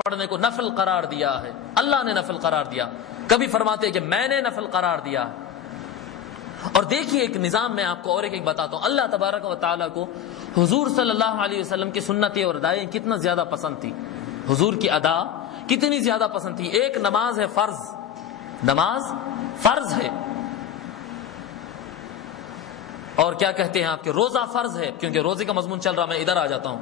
پڑھنے کو نفل قرار دیا ہے، اللہ نے نفل قرار دیا، کبھی فرماتے ہیں کہ میں نے نفل قرار دیا۔ اور دیکھیے ایک نظام میں آپ کو اور ایک بتاتا ہوں، اللہ تبارک و تعالیٰ کو حضور صلی اللہ علیہ وسلم کی سنتیں اور ادائیں کتنا زیادہ پسند تھی، حضور کی ادا کتنی زیادہ پسند تھی۔ ایک نماز ہے فرض، نماز فرض ہے، اور کیا کہتے ہیں آپ کے روزہ فرض ہے، کیونکہ روزے کا مضمون چل رہا، میں ادھر آ جاتا ہوں۔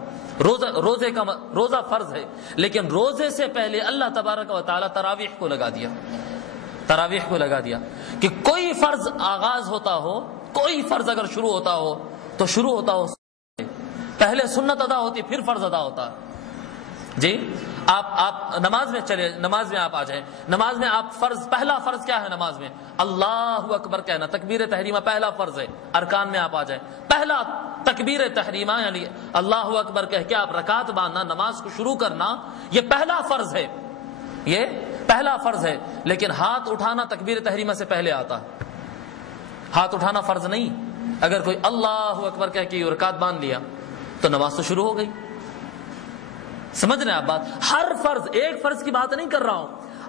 روزہ فرض ہے، لیکن روزے سے پہلے اللہ تبارک و تعالیٰ تراویح کو لگا دیا، تراویح کو لگا دیا کہ کوئی فرض آغاز ہوتا ہو، کوئی فرض اگر شروع ہوتا ہو تو شروع ہوتا ہو، پہلے سنت ادا ہوتی پھر فرض ادا ہوتا۔ جی آپ نماز میں چلے، نماز میں آپ آ جائیں، نماز میں آپ فرض، پہلا فرض کیا ہے نماز میں؟ اللہ اکبر کہنا، تکبیر تحریمہ پہلا فرض ہے۔ ارکان میں آپ آ جائیں، پہلا تکبیر تحریمہ یعنی اللہ اکبر کہہ کے آپ رکعت باندھنا، نماز کو شروع کرنا، یہ پہلا فرض ہے، یہ پہلا فرض ہے۔ لیکن ہاتھ اٹھانا تکبیر تحریمہ سے پہلے آتا ہے، ہاتھ اٹھانا فرض نہیں۔ اگر کوئی اللہ اکبر کہہ کے رکعت باندھ لیا تو نماز تو شروع ہو گئی۔ سمجھ رہے ہیں آپ بات؟ ہر فرض، ایک فرض کی بات نہیں کر رہا ہوں،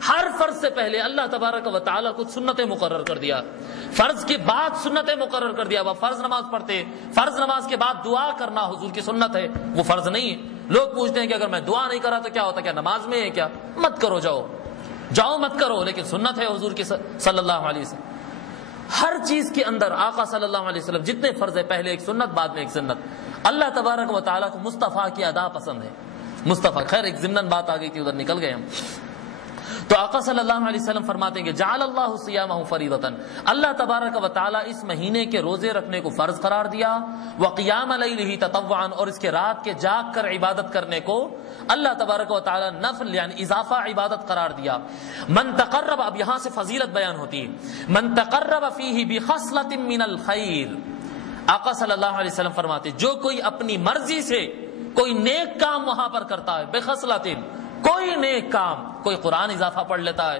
ہر فرض سے پہلے اللہ تبارک و تعالیٰ کچھ سنتیں مقرر کر دیا، فرض کے بعد سنتیں مقرر کر دیا۔ وہ فرض نماز پڑھتے، فرض نماز کے بعد دعا کرنا حضور کی سنت ہے، وہ فرض نہیں ہے۔ لوگ پوچھتے ہیں کہ اگر میں دعا نہیں کرا تو کیا ہوتا، کیا نماز میں ہے کیا؟ مت کرو، جاؤ مت کرو، لیکن سنت ہے حضور کی صلی اللہ علیہ وسلم۔ ہر چیز کے اندر آقا صلی اللہ علیہ وسلم جتنے فرض ہے، پہلے ایک سنت بعد میں ایک سنت۔ اللہ تبارک و تعالیٰ کو مصطفیٰ کی ادا پسند ہے، مصطفیٰ۔ خیر ایک ضمناً بات آ گئی تھی، ادھر نکل گئے ہم۔ تو آقا صلی اللہ علیہ وسلم فرماتے ہیں کہ جعل اللہ صیامہ فریضۃ، اللہ تبارک و تعالیٰ اس مہینے کے روزے رکھنے کو فرض قرار دیا، وقیام لیلہ تطوعا، اور اس کے رات کے جاگ کر عبادت کرنے کو اللہ تبارک و تعالیٰ نفل یعنی اضافہ عبادت قرار دیا۔ من تقرب، اب یہاں سے فضیلت بیان ہوتی ہے، من تقرب فیہ بخصلۃ من الخیر، آقا صلی اللہ علیہ وسلم فرماتے جو کوئی اپنی مرضی سے کوئی نیک کام وہاں پر کرتا ہے، بخصلۃ، کوئی نیک کام، کوئی قرآن اضافہ پڑھ لیتا ہے،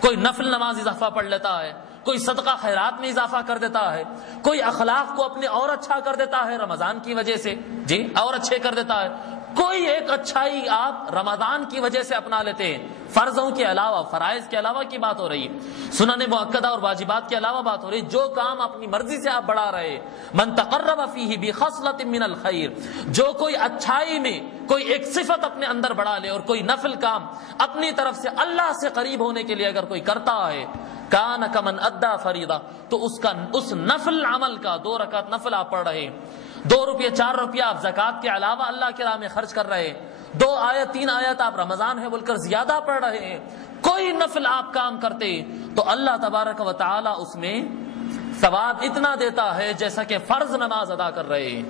کوئی نفل نماز اضافہ پڑھ لیتا ہے، کوئی صدقہ خیرات میں اضافہ کر دیتا ہے، کوئی اخلاق کو اپنے اور اچھا کر دیتا ہے رمضان کی وجہ سے، جی اور اچھے کر دیتا ہے، کوئی ایک اچھائی آپ رمضان کی وجہ سے اپنا لیتے ہیں، فرضوں کے علاوہ، فرائض کے علاوہ کی بات ہو رہی ہے، سنن مؤکدہ اور واجبات کے علاوہ بات ہو رہی ہے، جو کام اپنی مرضی سے آپ بڑھا رہے، من تقرب فیہ بخصلۃ من الخیر، جو کوئی اچھائی میں کوئی ایک صفت اپنے اندر بڑھا لے اور کوئی نفل کام اپنی طرف سے اللہ سے قریب ہونے کے لیے اگر کوئی کرتا ہے، کان کمن ادا فریضہ، تو اس نفل عمل کا 2 رکعت نفل آپ پڑھ رہے، 2 روپیہ 4 روپیہ آپ زکوٰۃ کے علاوہ اللہ کی راہ میں خرچ کر رہے، 2 آیت 3 آیت آپ رمضان ہے بول کر زیادہ پڑھ رہے ہیں، کوئی نفل آپ کام کرتے تو اللہ تبارک و تعالی اس میں ثواب اتنا دیتا ہے جیسا کہ فرض نماز ادا کر رہے ہیں۔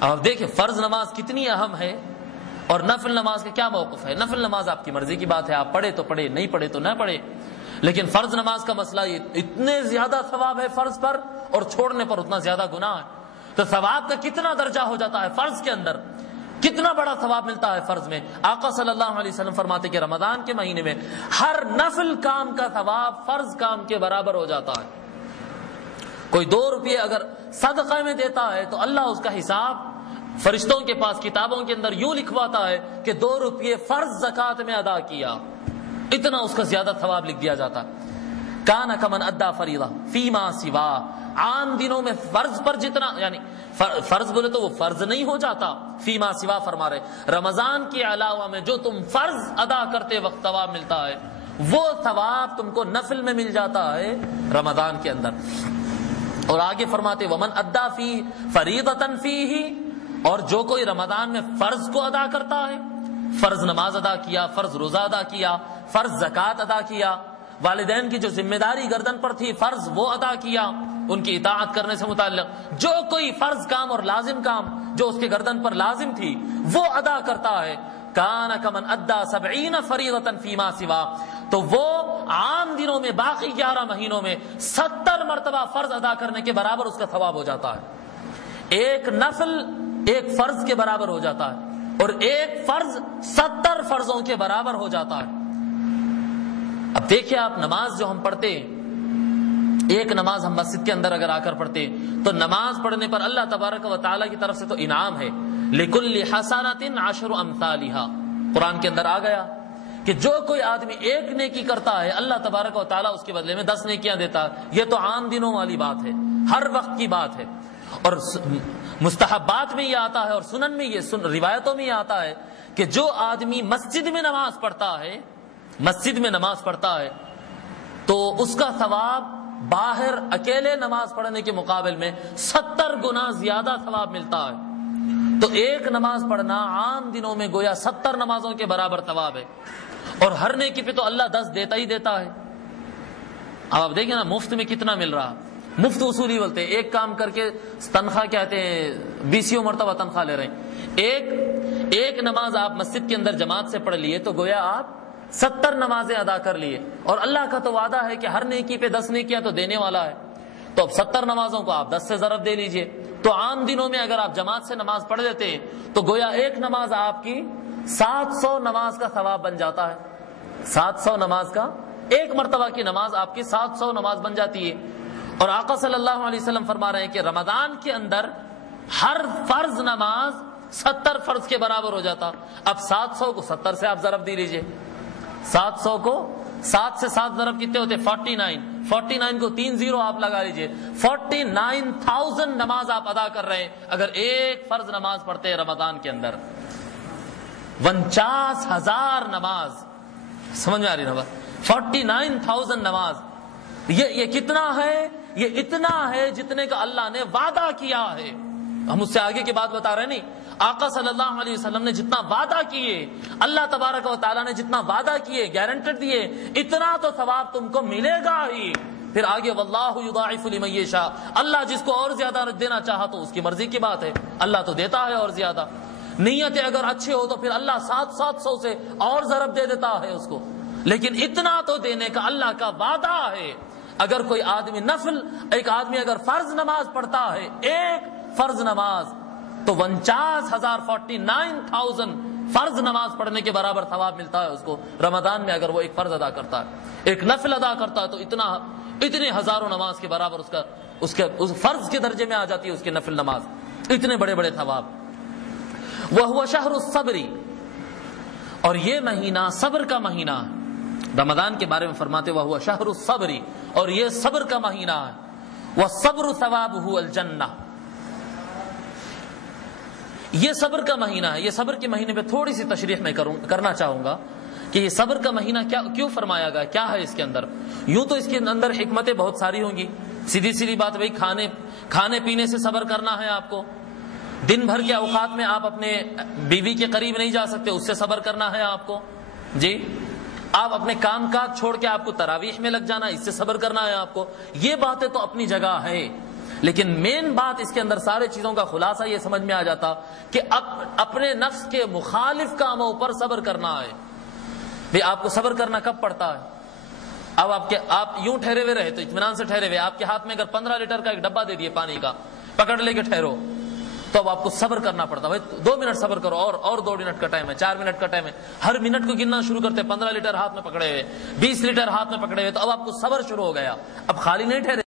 اب دیکھیں فرض نماز کتنی اہم ہے اور نفل نماز کا کیا موقف ہے۔ نفل نماز آپ کی مرضی کی بات ہے، آپ پڑھے تو پڑھے، نہیں پڑھے تو نہ پڑھے، لیکن فرض نماز کا مسئلہ یہ اتنے زیادہ ثواب ہے فرض پر، اور چھوڑنے پر اتنا زیادہ گناہ ہے۔ تو ثواب کا کتنا درجہ ہو جاتا ہے فرض کے اندر، کتنا بڑا ثواب ملتا ہے فرض میں۔ آقا صلی اللہ علیہ وسلم فرماتے کہ رمضان کے مہینے میں ہر نفل کام کا ثواب فرض کام کے برابر ہو جاتا ہے۔ کوئی 2 روپیے اگر صدقہ میں دیتا ہے تو اللہ اس کا حساب فرشتوں کے پاس کتابوں کے اندر یوں لکھواتا ہے کہ 2 روپیے فرض زکوٰۃ میں ادا کیا، اتنا اس کا زیادہ ثواب لکھ دیا جاتا۔ کان کمن ادا فریضہ فیما سوا، عام دنوں میں فرض پر جتنا، یعنی فرض بولے تو وہ فرض نہیں ہو جاتا، فیما سوا فرما رہے رمضان کے علاوہ میں جو تم فرض ادا کرتے وقت ثواب ملتا ہے، وہ ثواب تم کو نفل میں مل جاتا ہے رمضان کے اندر۔ اور آگے فرماتے ومن ادا فی فریضۃ فیہ، اور جو کوئی رمضان میں فرض کو ادا کرتا ہے، فرض نماز ادا کیا، فرض روزہ ادا کیا، فرض زکوٰۃ ادا کیا، والدین کی جو ذمہ داری گردن پر تھی فرض وہ ادا کیا، ان کی اطاعت کرنے سے متعلق جو کوئی فرض کام اور لازم کام جو اس کے گردن پر لازم تھی وہ ادا کرتا ہے، کان کمن ادا 70 فریضۃ فیما سوا، تو وہ عام دنوں میں باقی 11 مہینوں میں 70 مرتبہ فرض ادا کرنے کے برابر اس کا ثواب ہو جاتا ہے۔ ایک نفل ایک فرض کے برابر ہو جاتا ہے، اور ایک فرض 70 فرضوں کے برابر ہو جاتا ہے۔ اب دیکھیں آپ نماز جو ہم پڑھتے، ایک نماز ہم مسجد کے اندر اگر آ کر پڑھتے تو نماز پڑھنے پر اللہ تبارک و تعالیٰ کی طرف سے تو انعام ہے، لِكُلِّ حَسَنَةٍ 10 أَمْثَالِهَا، قرآن کے اندر آ گیا کہ جو کوئی آدمی ایک نیکی کرتا ہے اللہ تبارک و تعالیٰ اس کے بدلے میں 10 نیکیاں دیتا ہے. یہ تو عام دنوں والی بات ہے، ہر وقت کی بات ہے. اور مستحبات میں یہ آتا ہے اور سنن میں یہ روایتوں میں یہ آتا ہے کہ جو آدمی مسجد میں نماز پڑھتا ہے تو اس کا ثواب باہر اکیلے نماز پڑھنے کے مقابل میں 70 گنا زیادہ ثواب ملتا ہے. تو ایک نماز پڑھنا عام دنوں میں گویا 70 نمازوں کے برابر ثواب ہے. اور ہر نیکی پہ تو اللہ 10 دیتا ہی دیتا ہے. اب آپ دیکھیں نا مفت میں کتنا مل رہا. مفت اصولی بولتے ہیں، ایک کام کر کے تنخواہ کہتے ہیں 20 مرتبہ تنخواہ لے رہے ہیں. ایک نماز آپ مسجد کے اندر جماعت سے پڑھ لیے تو گویا آپ 70 نمازیں ادا کر لیے. اور اللہ کا تو وعدہ ہے کہ ہر نیکی پہ 10 نیکیاں تو دینے والا ہے. تو اب 70 نمازوں کو آپ 10 سے ضرب دے لیجئے. تو عام دنوں میں اگر آپ جماعت سے نماز پڑھ لیتے ہیں تو گویا ایک نماز آپ کی 700 نماز کا ثواب بن جاتا ہے. 700 نماز کا، ایک مرتبہ کی نماز آپ کی 700 نماز بن جاتی ہے. اور آقا صلی اللہ علیہ وسلم فرما رہے ہیں کہ رمضان کے اندر ہر فرض نماز 70 فرض کے برابر ہو جاتا. اب 700 کو 70 سے آپ ضرب دے لیجئے. 700 کو 7 سے 7 ضرب کتنے ہوتے؟ 49 کو 3 0 آپ لگا لیجئے. 49,000 نماز آپ ادا کر رہے ہیں اگر ایک فرض نماز پڑھتے ہیں رمضان کے اندر. 49,000 نماز، سمجھ میں آ رہی نا؟ 49,000 نماز. یہ کتنا ہے؟ یہ اتنا ہے جتنے کا اللہ نے وعدہ کیا ہے. ہم اس سے آگے کی بات بتا رہے نہیں. آقا صلی اللہ علیہ وسلم نے جتنا وعدہ کیے، اللہ تبارک و تعالیٰ نے جتنا وعدہ کیے، گارنٹیڈ دیے، اتنا تو ثواب تم کو ملے گا ہی. پھر آگے واللہ یضاعف لمن یشاء، اللہ جس کو اور زیادہ دینا چاہا تو اس کی مرضی کی بات ہے، اللہ تو دیتا ہے اور زیادہ. نیتیں اگر اچھی ہو تو پھر اللہ 700 سے اور ضرب دے دیتا ہے اس کو. لیکن اتنا تو دینے کا اللہ کا وعدہ ہے. اگر کوئی آدمی ایک آدمی اگر فرض نماز پڑھتا ہے، ایک فرض نماز، تو 49,000 فرض نماز پڑھنے کے برابر ثواب ملتا ہے اس کو رمضان میں. اگر وہ ایک فرض ادا کرتا ہے، ایک نفل ادا کرتا ہے، تو اتنے ہزاروں نماز کے برابر اس فرض کے درجے میں آ جاتی ہے اس کی نفل نماز. اتنے بڑے بڑے ثواب. وَهُوَ شَهْرُ الصَّبْرِ، اور یہ مہینہ صبر کا مہینہ ہے. رمضان کے بارے میں فرماتے وَهُوَ شَهْرُ الصَّبْرِ، اور یہ صبر کا مہینہ ہے. وَالصَّبْرُ ثَوَابُهُ الْجَنَّةُ، یہ صبر کا مہینہ ہے. یہ صبر کے مہینے پہ تھوڑی سی تشریح میں کرنا چاہوں گا کہ یہ صبر کا مہینہ کیوں فرمایا گیا، کیا ہے اس کے اندر. یوں تو اس کے اندر حکمتیں بہت ساری ہوں گی. سیدھی بات بھائی، کھانے پینے سے صبر کرنا ہے آپ کو. دن بھر کے اوقات میں آپ اپنے بیوی کے قریب نہیں جا سکتے، اس سے صبر کرنا ہے آپ کو. جی، آپ اپنے کام کاج چھوڑ کے آپ کو تراویح میں لگ جانا، اس سے صبر کرنا ہے آپ کو. یہ باتیں تو اپنی جگہ ہے، لیکن مین بات اس کے اندر سارے چیزوں کا خلاصہ یہ سمجھ میں آ جاتا کہ اپنے نفس کے مخالف کاموں پر صبر کرنا ہے. بھئی آپ کو صبر کرنا کب پڑتا ہے؟ اب آپ یوں ٹھہرے ہوئے رہے تو اطمینان سے ٹھہرے ہوئے، آپ کے ہاتھ میں اگر 15 لیٹر کا ایک ڈبہ دے دیے پانی کا، پکڑ لے کے ٹھہرو، تو اب آپ کو صبر کرنا پڑتا. بھائی 2 منٹ صبر کرو، اور 2 منٹ کا ٹائم ہے، 4 منٹ کا ٹائم ہے. ہر منٹ کو گننا شروع کرتے، 15 لیٹر ہاتھ میں پکڑے ہوئے، 20 لیٹر ہاتھ میں پکڑے ہوئے، تو اب آپ کو صبر شروع ہو گیا. اب خالی نہیں ٹھہرے.